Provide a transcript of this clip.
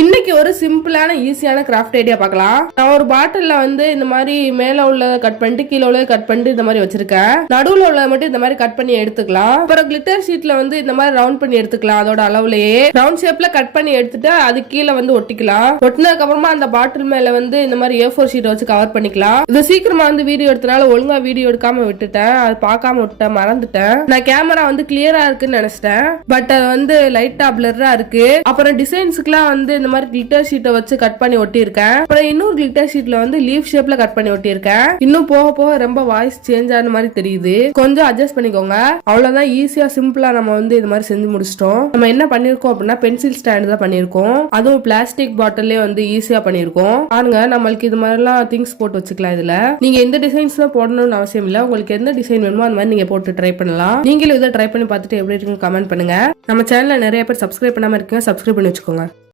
இன்னைக்கு ஒரு சிம்பிளான ஈஸியான கிராஃப்ட் ஐடியா பார்க்கலாம். நான் ஒரு பாட்டில்ல இந்த மாதிரி மேல உள்ளத கட் பண்ணிட்டு கீழே உள்ளத கட் பண்ணிட்டு இந்த மாதிரி வச்சிருக்கேன். நடுவுல உள்ளத மட்டும் இந்த மாதிரி கட் பண்ணி எடுத்துக்கலாம். அப்புறம் கிளிட்டர் ஷீட்ல இந்த மாதிரி ரவுண்ட் பண்ணி எடுத்துக்கலாம். அதோட அளவுலயே ரவுண்ட் ஷேப்ல கட் பண்ணி எடுத்துட்டு அது கீழே ஒட்டிக்கலாம். ஒட்டினதுக்கு அப்புறமா அந்த பாட்டில் மேல இந்த மாதிரி A4 ஷீட் வச்சு கவர் பண்ணிக்கலாம். இது சீக்கிரமா வீடியோ எடுத்தனால ஒழுங்கா வீடியோ எடுக்காம விட்டுட்டேன். அது பார்க்காம விட்டேன், மறந்துட்டேன். நான் கேமரா கிளியரா இருக்குன்னு நினைச்சிட்டேன். பட் அது லைட்டா பிளர்ரா இருக்கு. அப்புறம் டிசைன்ஸ்க்குலாம் இந்த மாதிரி கிளிட்டர் ஷீட்டை வச்சு கட் பண்ணி ஒட்டி இருக்கேன். அப்புறம் இன்னொரு கிளிட்டர் ஷீட்ல லீஃப் ஷேப்ல கட் பண்ணி ஒட்டி இருக்கேன். இன்னும் போக போக ரொம்ப வாய்ஸ் சேஞ்ச் ஆன மாதிரி தெரியுது. கொஞ்சம் அட்ஜஸ்ட் பண்ணிக்கோங்க. அவ்வளவுதான், ஈஸியா சிம்பிளா நம்ம இது மாதிரி செஞ்சு முடிச்சிட்டோம். நம்ம என்ன பண்ணிருக்கோம் அப்படின்னா பென்சில் ஸ்டாண்ட் தான் பண்ணிருக்கோம். அதுவும் பிளாஸ்டிக் பாட்டிலே ஈஸியா பண்ணிருக்கோம். பாருங்க, நம்மளுக்கு இது மாதிரிலாம் திங்ஸ் போட்டு வச்சுக்கலாம். இதுல நீங்க எந்த டிசைன்ஸ் தான் போடணும்னு அவசியம் இல்ல. உங்களுக்கு எந்த டிசைன் வேணுமோ அந்த மாதிரி நீங்க போட்டு ட்ரை பண்ணலாம். நீங்களும் இதை ட்ரை பண்ணி பார்த்துட்டு எப்படி இருக்குன்னு கமெண்ட் பண்ணுங்க. நம்ம சேனல்ல நிறைய பேர் சப்ஸ்கிரைப் பண்ணாம இருக்கீங்க, சப்ஸ்கிரைப் பண்ணி வச்சுக்கோங்க.